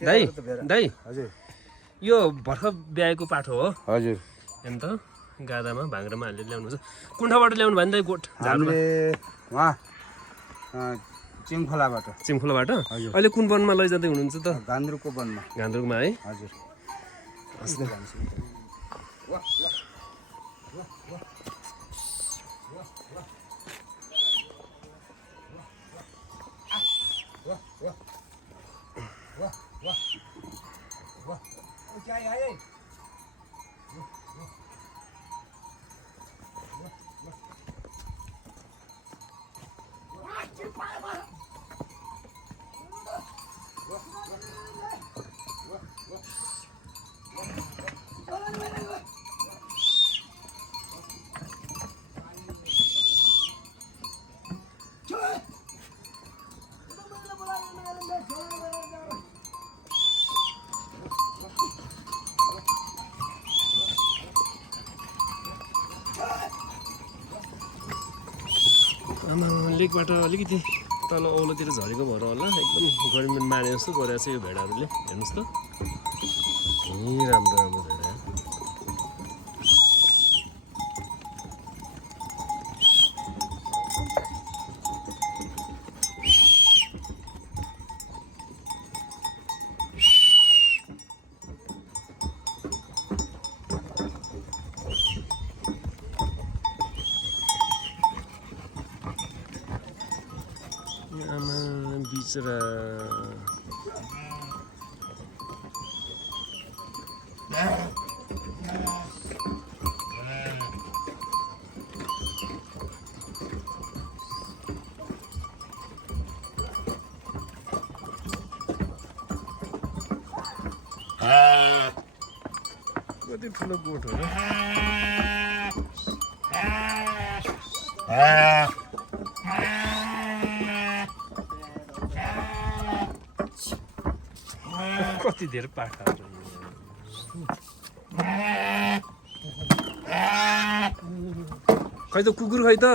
दाइ दाइ हजुर यो भर्खर ब्याएको पाठो हो हजुर हेर्नु त गादामा भाङ्रामा हालेर ल्याउनुहुन्छ कुन ठाउँबाट ल्याउनु भयो नि दाइ गोठ झालुमा हामीले वहाँ चिङखोलाबाट चिम्खोलाबाट हजुर। अहिले कुन वनमा लैजाँदै हुनुहुन्छ त गान्द्रुकको वनमा घान्द्रुकमा है हजुर आमा लेकबाट अलिकति तल औलोतिर झरेको भएर होला एकदम गर्मी माने जस्तो गरेको छ यो भेडाहरूले हेर्नुहोस् त राम्रो राम्रो भेडा आमा बिचरा कति ठुलो गोठ हो र कति धेरै पाठाहरू खै त कुकुर खै त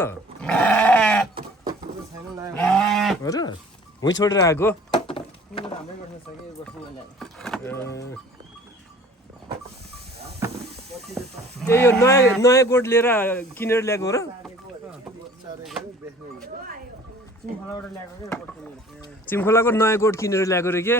हो र हुँ छोडेर आएको ए यो नयाँ नयाँ गोठ लिएर किनेर ल्याएको हो र चिम्खोलाको नयाँ गोठ किनेर ल्याएको रे के